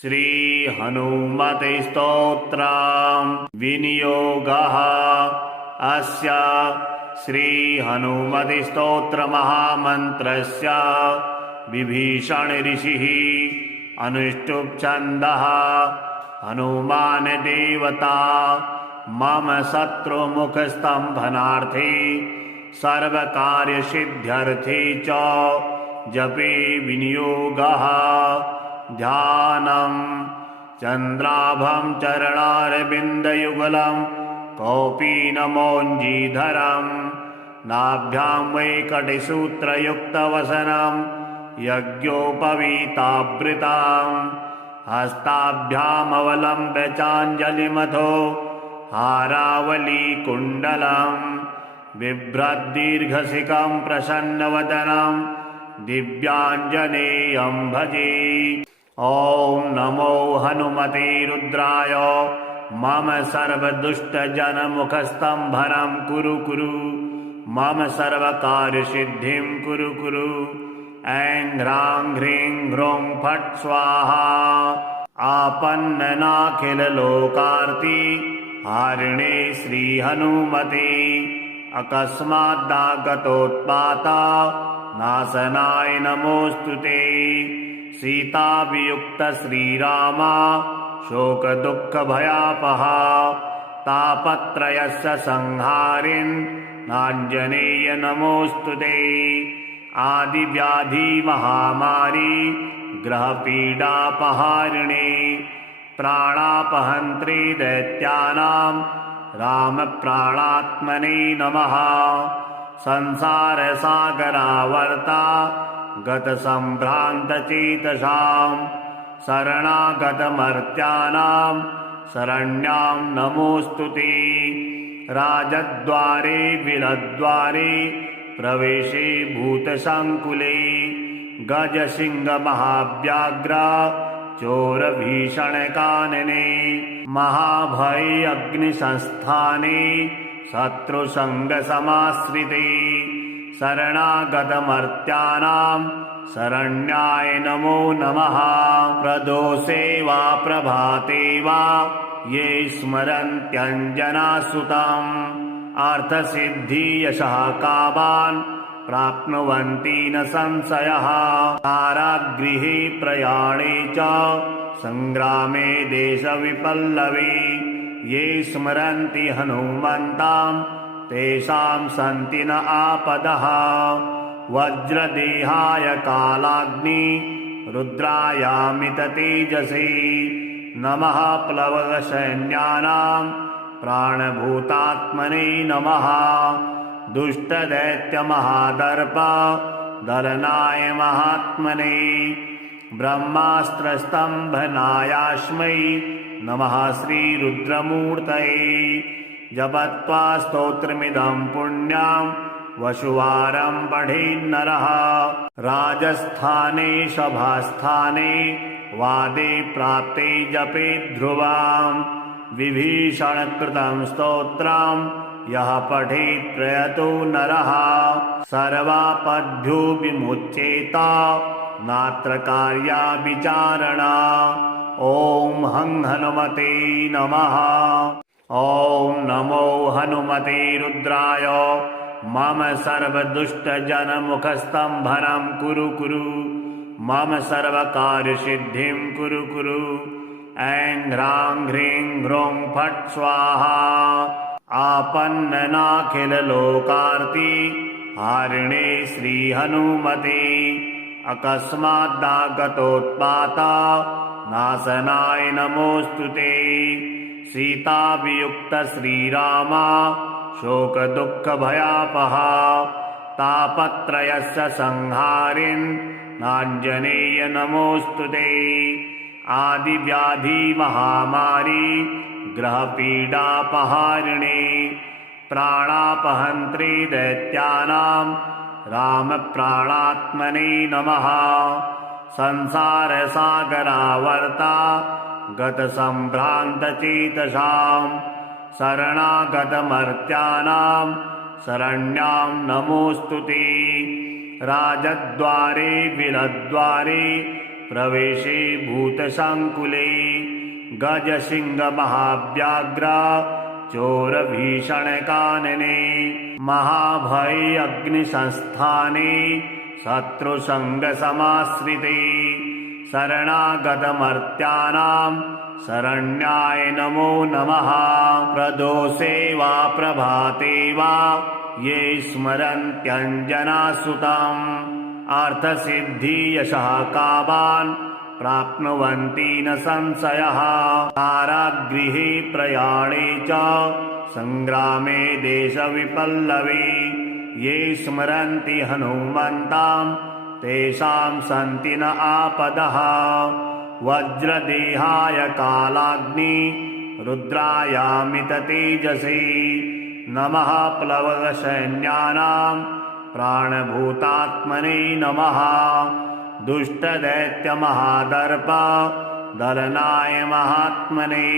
श्री हनुमते स्तोत्रम् विनियोगः। अस्य श्री हनुमते स्तोत्र महामन्त्रस्य विभीषण ऋषिः अनुष्टुप् छन्दः। हनुमान देवता मम शत्रुमुखस्तम्भनार्थे सर्वकार्यसिद्ध्यर्थे च जपे विनियोगः। ध्यानम् चन्द्राभं चरणारविन्दयुगलं कौपीनमौञ्जीधरम् नाभ्यां वैकटिसूत्रयुक्तवसनं यज्ञोपवीतावृताम् हस्ताभ्यामवलम्ब्य चाञ्जलिमथो हारावलीकुण्डलम् बिभ्रद्दीर्घशिखं प्रसन्नवदनं दिव्याञ्जनेयं भजे। ॐ नमो हनुमते रुद्राय मम सर्वदुष्टजनमुखस्तम्भनं कुरु कुरु मम सर्वकार्यसिद्धिं कुरु कुरु। ऐं ह्रां ह्रीं ह्रूं फट् स्वाहा। आपन्ननाखिललोकार्ति हारिणे श्रीहनुमते अकस्मादागतोत्पाता नाशनाय नमोऽस्तुते। सीतावियुक्त श्रीरामा शोकदुःखभयापहा तापत्रयस्य संहारिन् नाञ्जनेय नमोऽस्तुते। आदिव्याधि महामारी ग्रहपीडापहारिणे प्राणापहन्त्री दैत्यानां रामप्राणात्मने नमः। संसारसागरावर्ता गतसम्भ्रान्तचेतसां शरणागतमर्त्यानां शरण्यां नमोऽस्तुते। राजद्वारे विलद्वारे प्रवेशे भूतसङ्कुले गजसिंहमहाव्याघ्र चोरभीषणकानने महाभये अग्निसंस्थाने शत्रुसङ्गसमाश्रिते शरणागतमर्त्यानां शरण्याय नमो नमः। प्रदोषे वा प्रभाते वा ये स्मरन्त्यञ्जनासुतम् अर्थसिद्धियशः कामान् प्राप्नुवन्ति न संशयः। कारागृहे प्रयाणे च सङ्ग्रामे देशविपल्लवे ये स्मरन्ति हनुमन्तां तेषां सन्ति न आपदः। वज्रदेहाय कालाग्नि रुद्रायामिततेजसे नमः। प्लवगसैन्यानां प्राणभूतात्मने नमः। दुष्टदैत्यमहादर्प दलनाय महात्मने ब्रह्मास्त्रस्तम्भनायास्मै नमः श्रीरुद्रमूर्तये। जपत्वा स्तोत्रमिदं पुण्यं वसुवारं पठेन्नरः राजस्थाने सभास्थाने वादे प्राप्ते जपे ध्रुवां। विभीषणकृतं स्तोत्रं यः पठेत् प्रयतो नरः सर्वापद्भ्यो विमुच्येत नात्र कार्या विचारणा। ॐ हं हनुमते नमः। ॐ नमो हनुमते रुद्राय मम सर्वदुष्टजनमुखस्तम्भनं कुरु कुरु मम सर्वकार्यसिद्धिं कुरु कुरु। ऐं ह्रां ह्रीं ह्रूं फट् स्वाहा। आपन्ननाखिललोकार्ति हारिणे श्रीहनुमते अकस्मादागतोत्पाता नाशनाय नमोऽस्तुते। सीतावियुक्त श्रीरामा शोकदुःखभयापहा तापत्रयस्य संहारिन् नाञ्जनेय नमोऽस्तुते। आदिव्याधि महामारी ग्रहपीडापहारिणे प्राणापहन्त्री दैत्यानां रामप्राणात्मने नमः। संसारसागरावर्ता गतसम्भ्रान्तचेतसां शरणागतमर्त्यानां शरण्यां नमोऽस्तुते। राजद्वारे विलद्वारे प्रवेशे भूतसङ्कुले गजसिंहमहाव्याघ्र चोरभीषणकानने महाभये अग्निसंस्थाने शत्रुसङ्गसमाश्रिते शरणागतमर्त्यानां शरण्याय नमो नमः। प्रदोषे वा प्रभाते वा ये स्मरन्त्यञ्जनासुतम् अर्थसिद्धियशः कामान् प्राप्नुवन्ति न संशयः। कारागृहे प्रयाणे च सङ्ग्रामे देशविपल्लवे ये स्मरन्ति हनुमन्तां तेषां सन्ति न आपदः। वज्रदेहाय कालाग्नि रुद्रायामिततेजसे नमः। प्लवगसैन्यानां प्राणभूतात्मने नमः। दुष्टदैत्यमहादर्प दलनाय महात्मने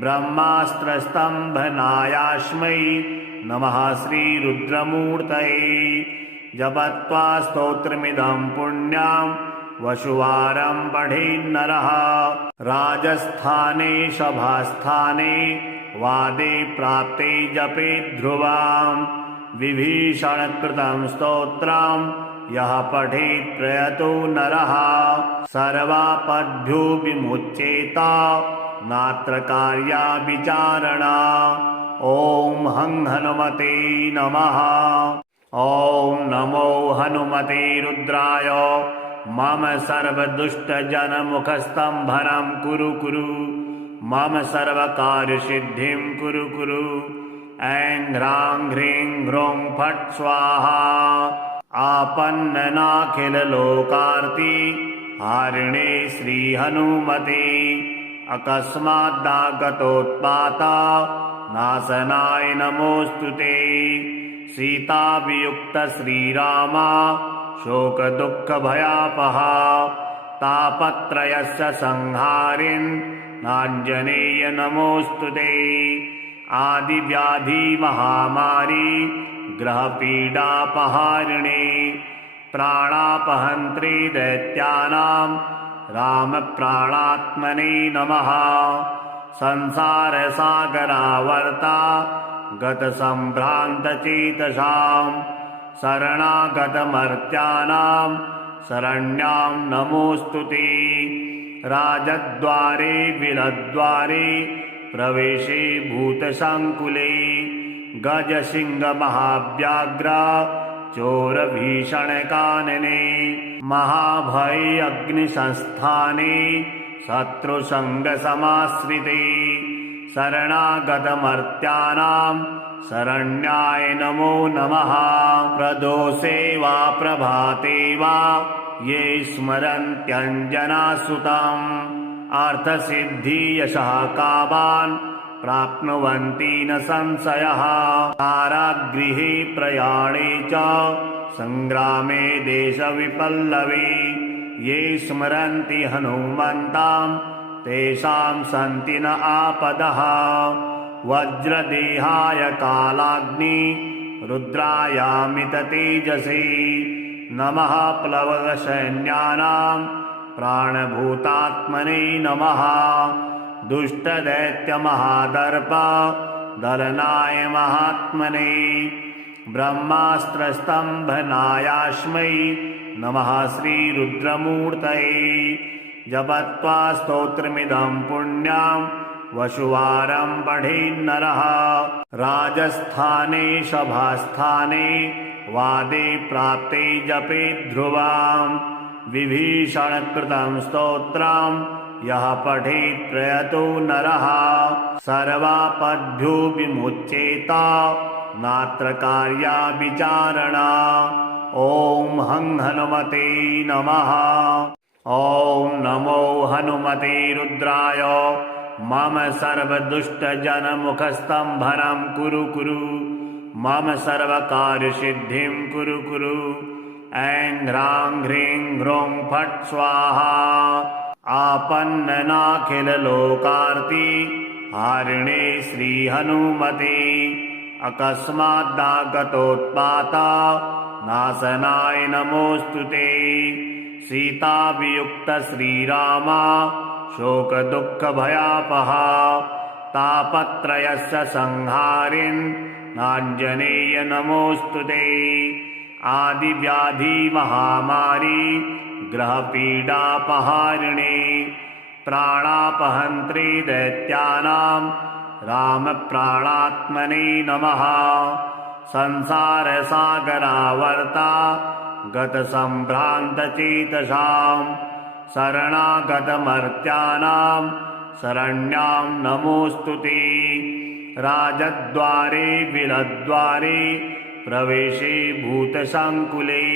ब्रह्मास्त्रस्तम्भनायास्मै नमः श्रीरुद्रमूर्तये। जपत्वा स्तोत्रमिदं पुण्यं वसुवारं पठेन्नरः। राजस्थाने सभास्थाने वादे प्राप्ते जपेत् ध्रुवां विभीषणकृतं स्तोत्रं यः पठेत् प्रयतो नरः सर्वापद्भ्यो विमुच्येत नात्र कार्या विचारणा। ॐ हं हनुमते नमः। ॐ नमो हनुमते रुद्राय मम सर्वदुष्टजनमुखस्तम्भनं कुरु कुरु मम सर्वकार्यसिद्धिं कुरु कुरु। ऐं ह्रां ह्रीं ह्रूं फट् स्वाहा। आपन्ननाखिललोकार्ति हारिणे श्रीहनुमते अकस्मादागतोत्पात नाशनाय नमोऽस्तु ते। सीताभियुक्त श्रीराम शोकदुःखभयापहा तापत्रयस्य संहारिन् नाञ्जनेय नमोऽस्तु ते। आदिव्याधि महामारी ग्रहपीडापहारिणे प्राणापहन्त्री दैत्यानां रामप्राणात्मने नमः। संसारसागरावर्ता गतसम्भ्रान्तचेतसां शरणागतमर्त्यानां शरण्यां नमोऽस्तु ते। राजद्वारे विलद्वारे प्रवेशे भूतसङ्कुले गजसिंहमहाव्याघ्र चोरभीषणकानने महाभये अग्निसंस्थाने शत्रुसङ्गसमाश्रिते शरणागतमर्त्यानां शरण्याय नमो नमः। प्रदोषे वा प्रभाते वा ये स्मरन्त्यञ्जनासुतम् अर्थसिद्धियशः कामान् प्राप्नुवन्ति न संशयः। कारागृहे प्रयाणे च सङ्ग्रामे देशविपल्लवे ये स्मरन्ति हनुमन्तां तेषां सन्ति न आपदः। वज्रदेहाय कालाग्नि रुद्रायामिततेजसे नमः। प्लवगसैन्यानां प्राणभूतात्मने नमः। दुष्टदैत्यमहादर्प दलनाय महात्मने ब्रह्मास्त्रस्तम्भनायास्मै नमः श्रीरुद्रमूर्तये। जपत्वा स्तोत्रमिदं पुण्यं वसुवारं पठेन्नरः। राजस्थाने सभास्थाने वादे प्राप्ते जपेत् ध्रुवां विभीषणकृतं स्तोत्रं यः पठेत् प्रयतो नरः सर्वापद्भ्यो विमुच्येत नात्र कार्या विचारणा। ॐ हं हनुमते नमः। ॐ नमो हनुमते रुद्राय मम सर्वदुष्टजनमुखस्तम्भनं कुरु कुरु मम सर्वकार्यसिद्धिं कुरु कुरु। ऐं ह्रां ह्रीं ह्रूं फट् स्वाहा। आपन्ननाखिललोकार्ति हारिणे श्रीहनुमते अकस्मादागतोत्पात नाशनाय नमोऽस्तु ते। सीताभियुक्त श्रीरामा शोकदुःखभयापहा तापत्रयस्य संहारिन् नाञ्जनेय नमोऽस्तु ते। आदिव्याधि महामारी ग्रहपीडापहारिणे प्राणापहन्त्री दैत्यानां रामप्राणात्मने नमः। संसारसागरावर्ता गतसम्भ्रान्तचेतसां शरणागतमर्त्यानां शरण्यां नमोऽस्तु ते। राजद्वारे विलद्वारे प्रवेशे भूतसङ्कुले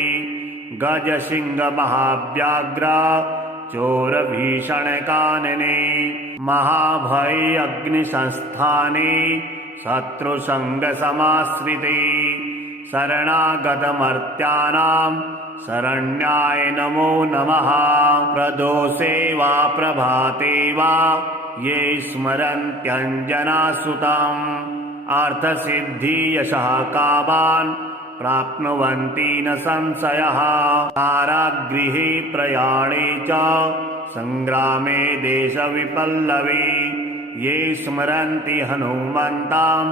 गजसिंहमहाव्याघ्र चोरभीषणकानने महाभये अग्निसंस्थाने शत्रुसङ्गसमाश्रिते शरणागतमर्त्यानां शरण्याय नमो नमः। प्रदोषे वा प्रभाते वा ये स्मरन्त्यञ्जनासुतम् अर्थसिद्धियशः कामान् प्राप्नुवन्ति न संशयः। कारागृहे प्रयाणे च सङ्ग्रामे देशविपल्लवे ये स्मरन्ति हनुमन्तां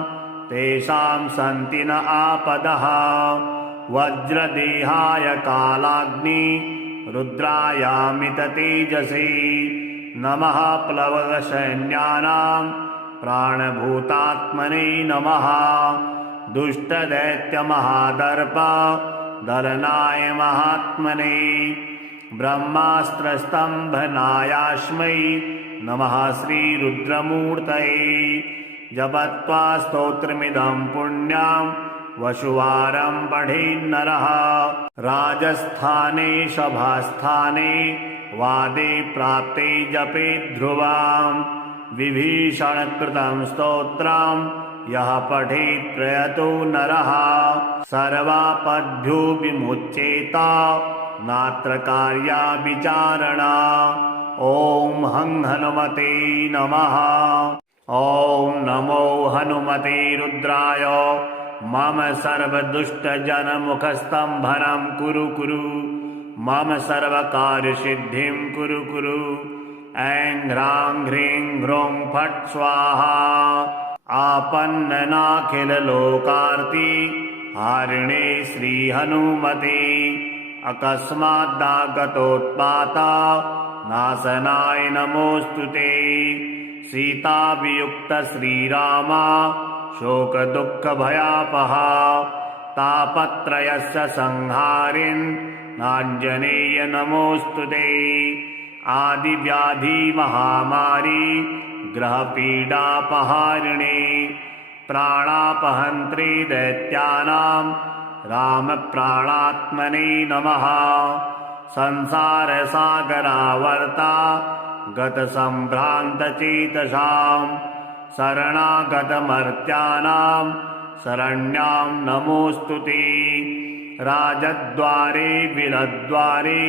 तेषां सन्ति न आपदः। वज्रदेहाय कालाग्नि रुद्रायामिततेजसे नमः। प्लवगसैन्यानां प्राणभूतात्मने नमः। दुष्टदैत्यमहादर्प दलनाय महात्मने ब्रह्मास्त्रस्तम्भनायास्मै नमः श्रीरुद्रमूर्तये। जपत्वा स्तोत्रमिदं पुण्यं वसुवारं पठेन्नरः राजस्थाने सभास्थाने वादे प्राप्ते जपे ध्रुवां विभीषणकृतं स्तोत्रं यः पठेत् प्रयतो नरः सर्वापद्भ्यो विमुच्येत नात्र कार्या विचारणा। ॐ हं हनुमते नमः। ॐ नमो हनुमते रुद्राय मम सर्वदुष्टजनमुखस्तम्भनं कुरु कुरु मम सर्वकार्यसिद्धिं कुरु कुरु। ऐं ह्रां ह्रीं ह्रूं फट् स्वाहा। आपन्ननाखिललोकार्ति हारिणे श्रीहनुमते अकस्मादागतोत्पात नाशनाय नमोऽस्तु ते। सीताभियुक्त श्रीरामा शोकदुःखभयापहा तापत्रयस्य संहारिन् नाञ्जनेय नमोऽस्तु ते। आदिव्याधि महामारी ग्रहपीडापहारिणे प्राणापहन्त्री दैत्यानां रामप्राणात्मने नमः। संसारसागरावर्ता गतसम्भ्रान्तचेतसां शरणागतमर्त्यानां शरण्यां नमोऽस्तु ते। राजद्वारे विलद्वारे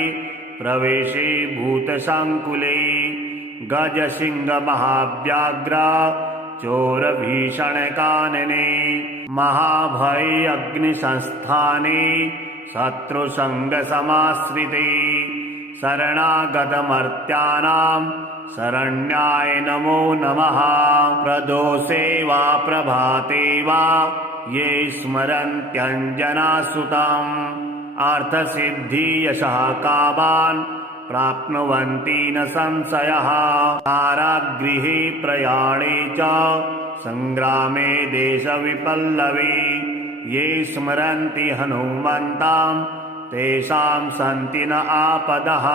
प्रवेशे भूतसङ्कुले गजसिंहमहाव्याघ्र चोरभीषणकानने महाभये अग्निसंस्थाने शत्रुसङ्गसमाश्रिते शरणागतमर्त्यानां शरण्याय नमो नमः। प्रदोषे वा प्रभाते वा ये स्मरन्त्यञ्जनासुतम् अर्थसिद्धियशः कामान् प्राप्नुवन्ति न संशयः। कारागृहे प्रयाणे च सङ्ग्रामे देशविपल्लवे ये स्मरन्ति हनुमन्तां तेषां सन्ति न आपदः।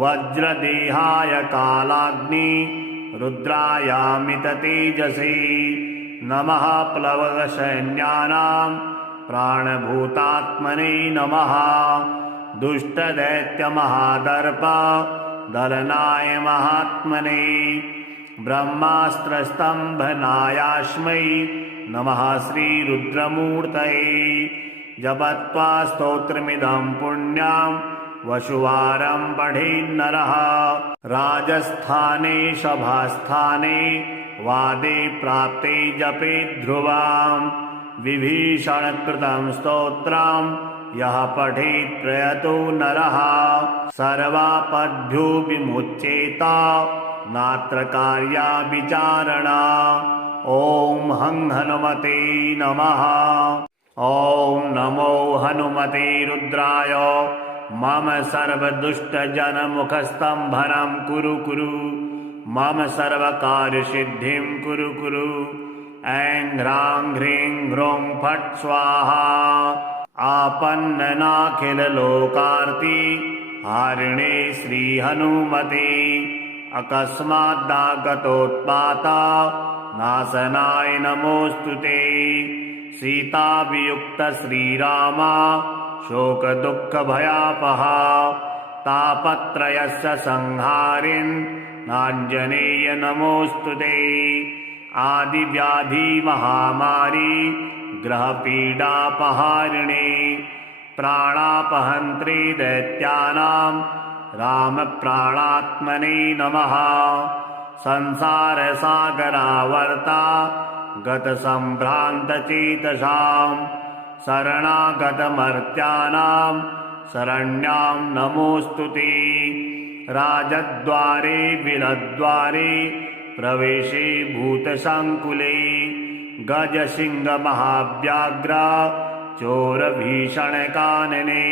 वज्रदेहाय कालाग्नि रुद्रायामिततेजसे नमः। प्लवगसैन्यानां प्राणभूतात्मने नमः। दुष्टदैत्यमहादर्प दलनाय महात्मने ब्रह्मास्त्रस्तम्भनायास्मै नमः श्रीरुद्रमूर्तये। जपत्वा स्तोत्रमिदं पुण्यं वसुवारं पठेन्नरः राजस्थाने सभास्थाने वादे प्राप्ते जपे ध्रुवां विभीषणकृतं स्तोत्रं यः पठेत् प्रयतो नरः सर्वापद्भ्यो विमुच्येत नात्र कार्या विचारणा। ॐ हं हनुमते नमः। ॐ नमो हनुमते रुद्राय। मम सर्वदुष्टजनमुखस्तम्भनं कुरु कुरु। मम सर्वकार्यसिद्धिं कुरु कुरु। ऐं ह्रां ह्रीं ह्रूं फट् स्वाहा। आपन्ननाखिललोकार्ति हारिणे श्रीहनुमते अकस्मादागतोत्पात नाशनाय नमोऽस्तु ते। सीताभियुक्त श्रीराम शोकदुःखभयापहा तापत्रयस्य संहारिन् नाञ्जनेय नमोऽस्तु ते। आदिव्याधि महामारी ग्रहपीडापहारिणे प्राणापहन्त्रे दैत्यानां रामप्राणात्मने नमः। संसारसागरावर्ता गतसम्भ्रान्तचेतसां शरणागतमर्त्यानां शरण्यां नमोऽस्तु ते। राजद्वारे विलद्वारे प्रवेशे भूतसङ्कुले गजसिंहमहाव्याघ्र चोरभीषणकानने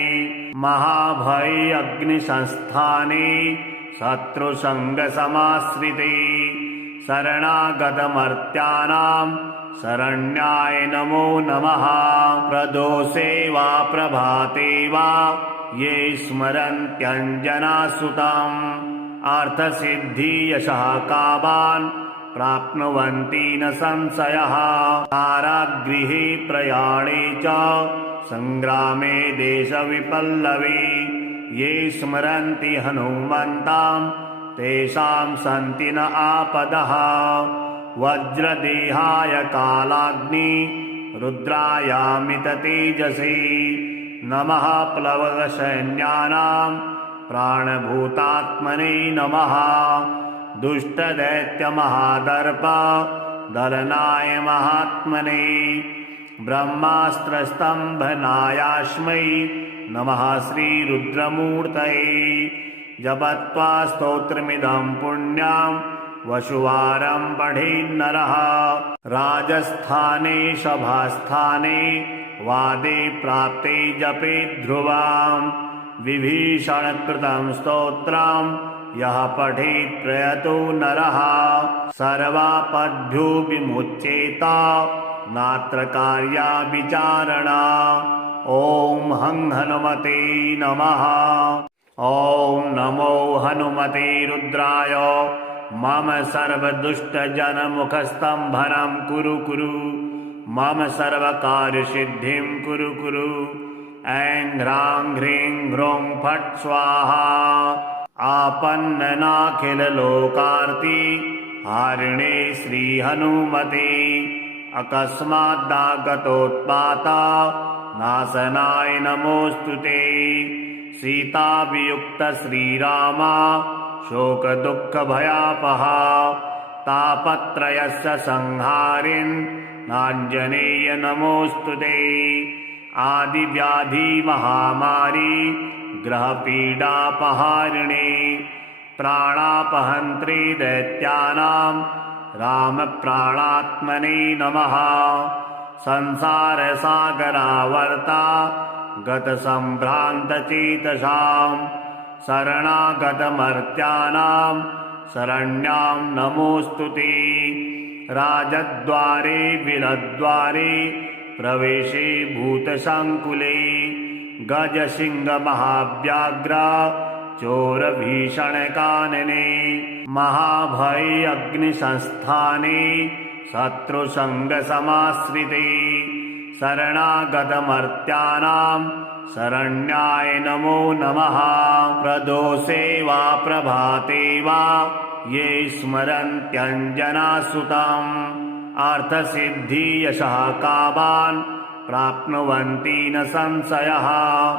महाभये अग्निसंस्थाने शत्रुसङ्गसमाश्रिते शरणागतमर्त्यानां शरण्याय नमो नमः। प्रदोषे वा प्रभाते वा ये स्मरन्त्यञ्जनासुतम् अर्थसिद्धियशः कामान् प्राप्नुवन्ति न संशयः। कारागृहे प्रयाणे च सङ्ग्रामे देशविपल्लवे ये स्मरन्ति हनुमन्तां तेषां सन्ति न आपदः। वज्रदेहाय कालाग्नि रुद्रायामिततेजसे नमः। प्लवगसैन्यानां प्राणभूतात्मने नमः। दुष्टदैत्यमहादर्प दलनाय महात्मने ब्रह्मास्त्रस्तम्भनायास्मै नमः श्रीरुद्रमूर्तये। जपत्वा स्तोत्रमिदं पुण्यं वसुवारं पठेन्नरः। राजस्थाने सभास्थाने वादे प्राप्ते जपेत् ध्रुवां विभीषणकृतं स्तोत्रं यः पठेत् प्रयतो नरः सर्वापद्भ्यो विमुच्येत नात्र कार्या विचारणा। ॐ हं हनुमते नमः। ॐ नमो हनुमते रुद्राय। मम सर्वदुष्टजनमुखस्तम्भनं कुरु कुरु। मम सर्वकार्यसिद्धिं कुरु कुरु। ऐं ह्रां ह्रीं ह्रूं फट् स्वाहा। आपन्ननाखिललोकार्ति हारिणे श्रीहनुमते अकस्मादागतोत्पात नाशनाय नमोऽस्तु ते। सीताभियुक्त श्रीराम शोकदुःखभयापहा तापत्रयस्य संहारिन् नाञ्जनेय नमोऽस्तु ते। आदिव्याधि महामारी ग्रहपीडापहारिणे प्राणापहन्त्रे दैत्यानां रामप्राणात्मने नमः। संसारसागरावर्ता गतसम्भ्रान्तचेतसां शरणागतमर्त्यानां शरण्यां नमोऽस्तु ते। राजद्वारे विलद्वारे प्रवेशे भूतसङ्कुले गजसिंहमहाव्याघ्र चोरभीषणकानने महाभये अग्निसंस्थाने शत्रुसङ्गसमाश्रिते शरणागतमर्त्यानां शरण्याय नमो नमः। प्रदोषे वा प्रभाते वा ये स्मरन्त्यञ्जनासुतम् अर्थसिद्धियशः कामान् प्राप्नुवन्ति न संशयः।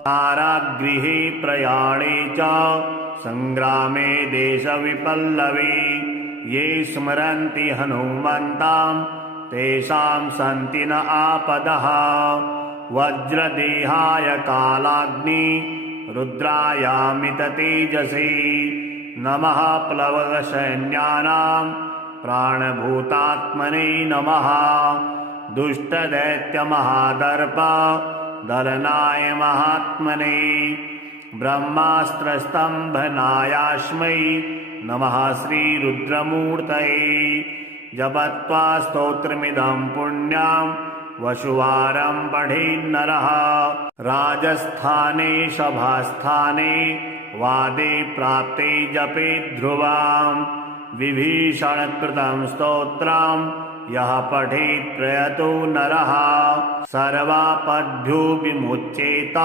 कारागृहे प्रयाणे च सङ्ग्रामे देशविपल्लवे ये स्मरन्ति हनुमन्तां तेषां सन्ति न आपदः। वज्रदेहाय कालाग्नि रुद्रायामिततेजसे नमः प्लवगसैन्यानां प्राणभूतात्मने नमः दुष्टदैत्यमहादर्प दलनाय महात्मने ब्रह्मास्त्रस्तम्भनायास्मै नमः श्रीरुद्रमूर्तये जपत्वा स्तोत्रमिदं पुण्यं वसुवारं पठेन्नरः राजस्थाने सभास्थाने वादे प्राप्ते जपे ध्रुवां विभीषणकृतं स्तोत्रं यः पठेत् प्रयतो नरः सर्वापद्भ्यो विमुच्येत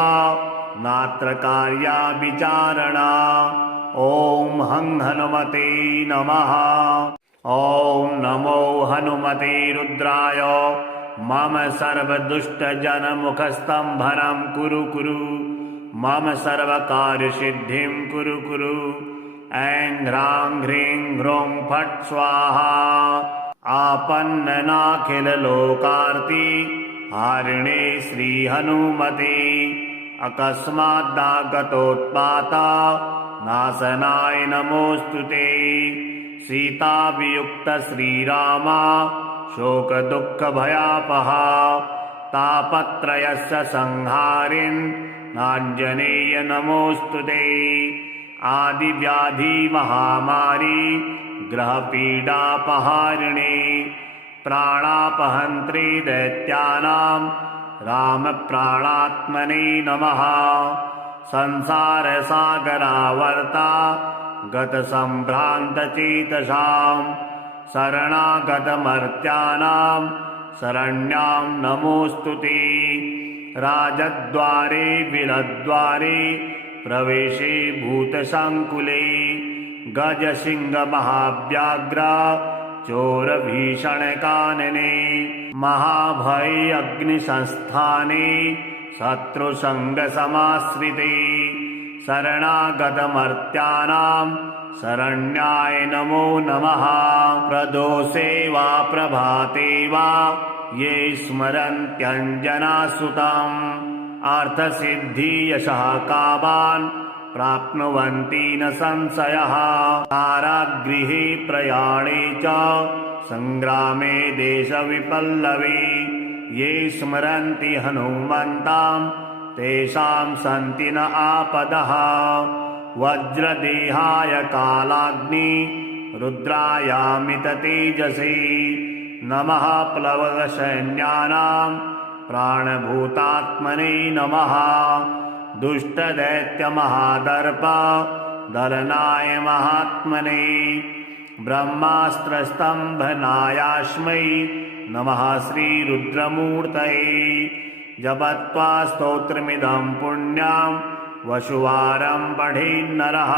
नात्र कार्या विचारणा ॐ हं हनुमते नमः। ॐ नमो हनुमते रुद्राय मम सर्वदुष्टजनमुखस्तम्भनं कुरु कुरु मम सर्वकार्यसिद्धिं कुरु कुरु ऐं ह्रां ह्रीं ह्रूं फट् स्वाहा आपन्ननाखिललोकार्ति हारिणे श्रीहनुमते अकस्मादागतोत्पाता नाशनाय नमोऽस्तु ते सीतावियुक्त श्रीरामा शोकदुःखभयापहा तापत्रयस्य संहारिन् नाञ्जनेय नमोऽस्तु ते आदिव्याधि महामारी ग्रहपीडापहारिणे प्राणापहन्त्री दैत्यानां रामप्राणात्मने नमः संसारसागरावर्ता गतसम्भ्रान्तचेतसां शरणागतमर्त्यानां शरण्यां नमोऽस्तु ते राजद्वारे विलद्वारे प्रवेशे भूतसङ्कुले गजसिंहमहाव्याघ्र चोरभीषणकानने महाभये अग्निसंस्थाने शत्रुसङ्गसमाश्रिते शरणागतमर्त्यानां शरण्याय नमो नमः प्रदोषे वा प्रभाते वा ये स्मरन्त्यञ्जनासुतम् अर्थसिद्धियशः कामान् प्राप्नुवन्ति न संशयः कारागृहे प्रयाणे च सङ्ग्रामे देशविपल्लवे ये स्मरन्ति हनुमन्तां तेषां सन्ति न आपदः वज्रदेहाय कालाग्नि रुद्रायामिततेजसे नमः प्लवगसैन्यानां प्राणभूतात्मने नमः दुष्टदैत्यमहादर्प दलनाय महात्मने ब्रह्मास्त्रस्तम्भनायास्मै नमः श्रीरुद्रमूर्तये जपत्वा स्तोत्रमिदं पुण्यं वसुवारं पठेन्नरः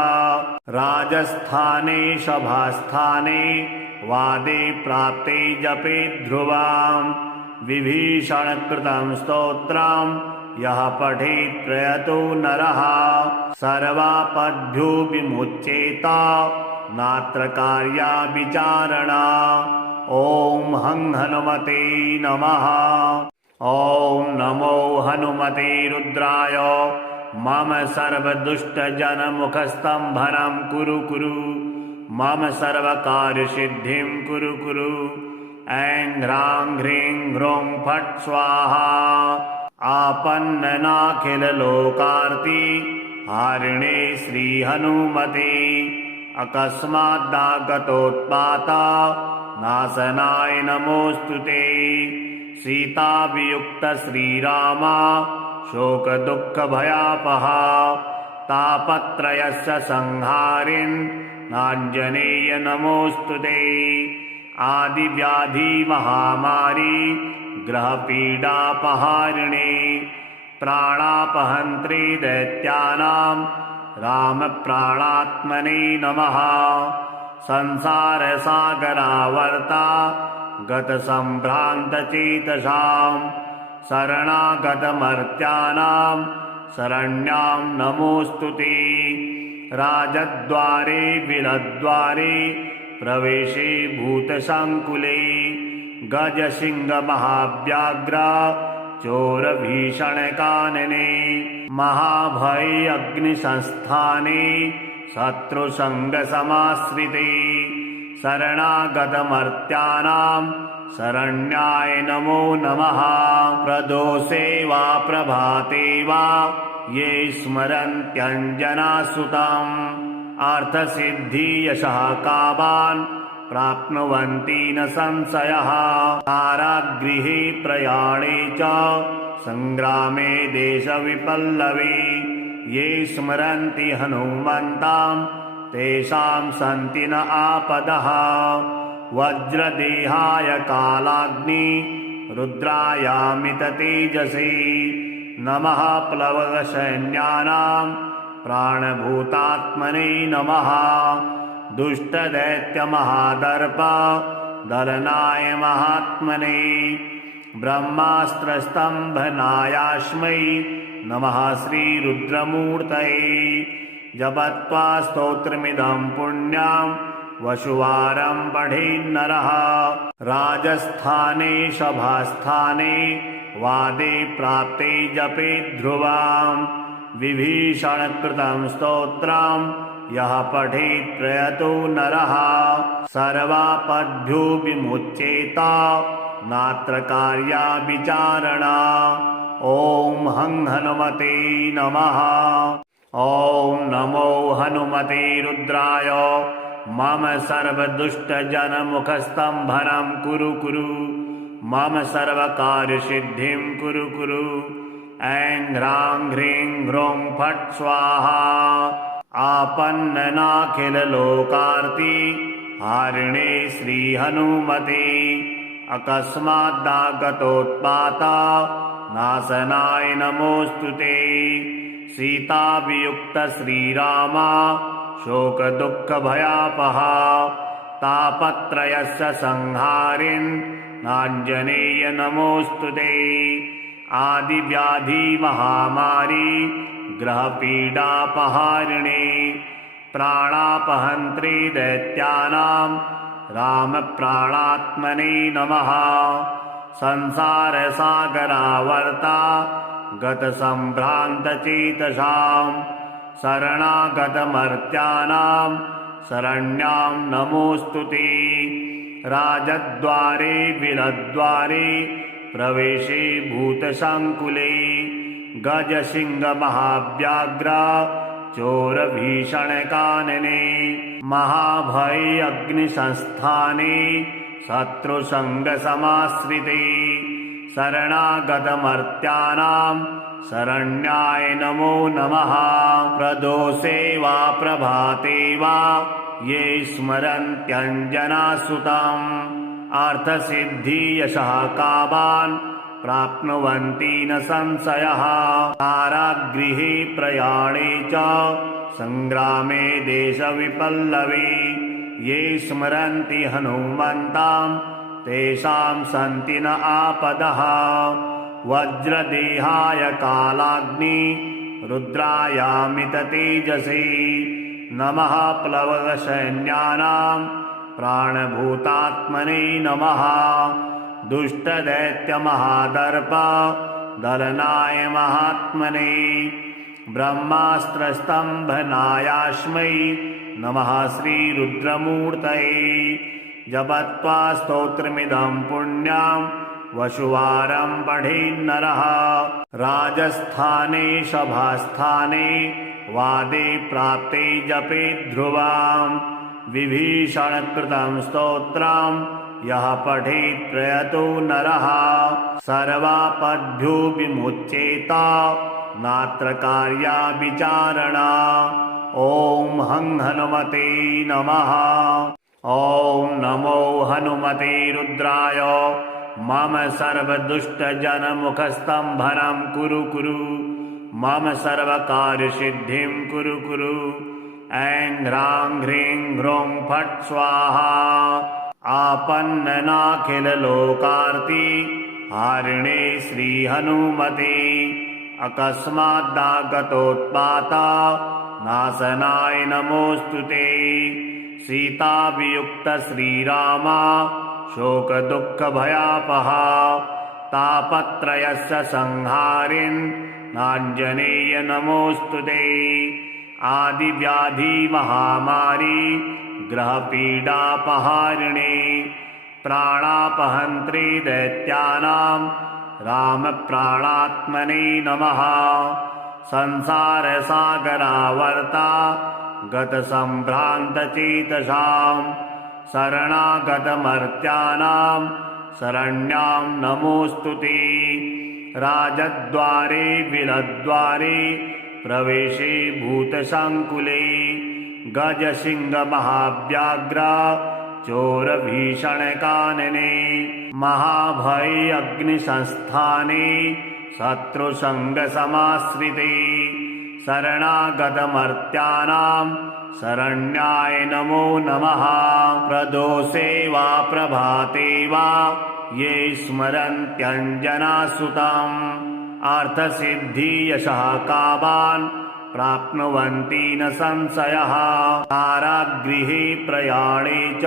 राजस्थाने सभास्थाने वादे प्राप्ते जपे ध्रुवां विभीषणकृतं स्तोत्रं यः पठेत् प्रयतो नरः सर्वापद्भ्यो विमुच्येत नात्र कार्या विचारणा ॐ हं हनुमते नमः। ॐ नमो हनुमते रुद्राय मम सर्वदुष्टजनमुखस्तम्भनं कुरु कुरु मम सर्वकार्यसिद्धिं कुरु कुरु ऐं ह्रां ह्रीं ह्रूं फट् स्वाहा आपन्ननाखिललोकार्ति हारिणे श्रीहनुमते अकस्मादागतोत्पाता नाशनाय नमोऽस्तु ते सीतावियुक्त श्रीरामा शोकदुःखभयापहा तापत्रयस्य संहारिन् नाञ्जनेय नमोऽस्तु ते आदिव्याधि महामारी ग्रहपीडापहारिणे प्राणापहन्त्री दैत्यानां रामप्राणात्मने नमः संसारसागरावर्ता गतसम्भ्रान्तचेतसां शरणागतमर्त्यानां शरण्यां नमोऽस्तु ते राजद्वारे विलद्वारे प्रवेशे भूतसङ्कुले गजसिंहमहाव्याघ्र चोरभीषणकानने महाभये अग्निसंस्थाने शत्रुसङ्गसमाश्रिते शरणागतमर्त्यानां शरण्याय नमो नमः। प्रदोषे वा प्रभाते वा ये स्मरन्त्यञ्जनासुतम् अर्थसिद्धियशः कामान् प्राप्नुवन्ति न संशयः। कारागृहे प्रयाणे च सङ्ग्रामे देशविपल्लवे ये स्मरन्ति हनुमन्तां तेषां सन्ति न आपदः। वज्रदेहाय कालाग्नि रुद्रायामिततेजसे नमः। प्लवगसैन्यानां प्राणभूतात्मने नमः। दुष्टदैत्यमहादर्प दलनाय महात्मने ब्रह्मास्त्रस्तम्भनायास्मै नमः श्रीरुद्रमूर्तये। जपत्वा स्तोत्रमिदं पुण्यं वसुवारं पठेन्नरः राजस्थाने सभास्थाने वादे प्राप्ते जपे ध्रुवां विभीषणकृतं स्तोत्रं यः पठेत् प्रयतो नरः सर्वापद्भ्यो विमुच्येत नात्र कार्या विचारणा। ॐ हं हनुमते नमः। ॐ नमो हनुमते रुद्राय मम सर्वदुष्टजनमुखस्तम्भनं कुरु कुरु मम सर्वकार्यसिद्धिं कुरु कुरु। ऐं ह्रां ह्रीं ह्रूं फट् स्वाहा। आपन्ननाखिललोकार्ति हारिणे श्रीहनुमते अकस्मादागतोत्पात नाशनाय नमोऽस्तुते। सीतावियुक्त श्रीराम शोकदुःखभयापहा तापत्रयस्य संहारिन् नाञ्जनेय नमोऽस्तुते। आदिव्याधि महामारी ग्रहपीडापहारिणे प्राणापहन्त्रे दैत्यानां रामप्राणात्मने नमः। संसारसागरावर्ता गतसम्भ्रान्तचेतसां शरणागतमर्त्यानां शरण्यां नमोऽस्तुते। राजद्वारे बिलद्वारे प्रवेशे भूतसङ्कुले गजसिंहमहाव्याघ्र चोरभीषणकानने महाभये अग्निसंस्थाने शत्रुसङ्गसमाश्रिते शरणागतमर्त्यानां शरण्याय नमो नमः। प्रदोषे वा प्रभाते वा ये स्मरन्त्यञ्जनासुतम् अर्थसिद्धियशः कामान् प्राप्नुवन्ति न संशयः। कारागृहे प्रयाणे च सङ्ग्रामे देशविपल्लवे ये स्मरन्ति हनुमन्तां तेषां सन्ति न आपदः। वज्रदेहाय कालाग्नि रुद्रायामिततेजसे नमः। प्लवगसैन्यानां प्राणभूतात्मने नमः। दुष्टदैत्यमहादर्प दलनाय महात्मने ब्रह्मास्त्रस्तम्भनायास्मै नमः श्रीरुद्रमूर्तये। जपत्वा स्तोत्रमिदं पुण्यं वसुवारं पठेन्नरः राजस्थाने सभास्थाने वादे प्राप्ते जपे ध्रुवां विभीषणकृतं स्तोत्रं यः पठेत् प्रयतो नरः सर्वापद्भ्यो विमुच्येत नात्र कार्या विचारणा। ॐ हं हनुमते नमः। ॐ नमो हनुमते रुद्राय मम सर्वदुष्टजनमुखस्तम्भनं कुरु कुरु मम सर्वकार्यसिद्धिं कुरु कुरु। ऐं ह्रां ह्रीं ह्रूं फट् स्वाहा। आपन्ननाखिललोकार्ति हारिणे श्रीहनुमते अकस्मादागतोत्पात नाशनाय नमोऽस्तुते। सीतावियुक्त श्रीराम शोकदुःखभयापहा तापत्रयस्य संहारिन् नाञ्जनेय नमोऽस्तु ते। आदिव्याधि महामारी ग्रहपीडापहारिणे प्राणापहन्त्री दैत्यानां रामप्राणात्मने नमः। संसारसागरावर्ता गतसम्भ्रान्तचेतसां शरणागतमर्त्यानां शरण्यां नमोऽस्तु ते। राजद्वारे विलद्वारे प्रवेशे भूतसङ्कुले गजसिंहमहाव्याघ्र चोरभीषणकानने महाभये अग्निसंस्थाने शत्रुसङ्गसमाश्रिते शरणागतमर्त्यानां शरण्याय नमो नमः। प्रदोषे वा प्रभाते वा ये स्मरन्त्यञ्जनासुतम् अर्थसिद्धियशः कामान् प्राप्नुवन्ति न संशयः। कारागृहे प्रयाणे च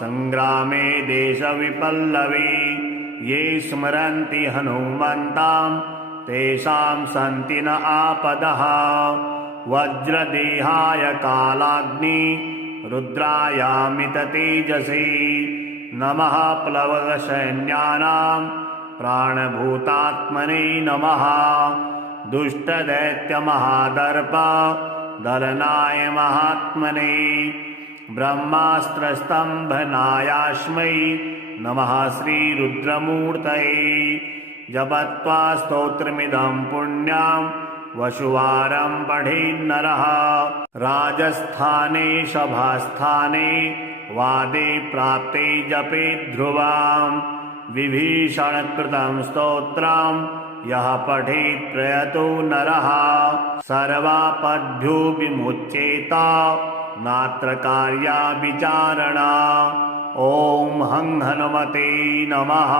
सङ्ग्रामे देशविपल्लवे ये स्मरन्ति हनुमन्तां तेषां सन्ति न आपदः। वज्रदेहाय कालाग्नि रुद्रायामिततेजसे नमः। प्लवगसैन्यानां प्राणभूतात्मने नमः। दुष्टदैत्यमहादर्प दलनाय महात्मने ब्रह्मास्त्रस्तम्भनायास्मै नमः श्रीरुद्रमूर्तये। जपत्वा स्तोत्रमिदं पुण्यं वसुवारं पठेन्नरः। राजस्थाने सभास्थाने वादे प्राप्ते जपे ध्रुवां विभीषणकृतं स्तोत्रं यः पठेत् प्रयतो नरः सर्वापद्भ्यो विमुच्येत नात्र कार्या विचारणा। ॐ हं हनुमते नमः।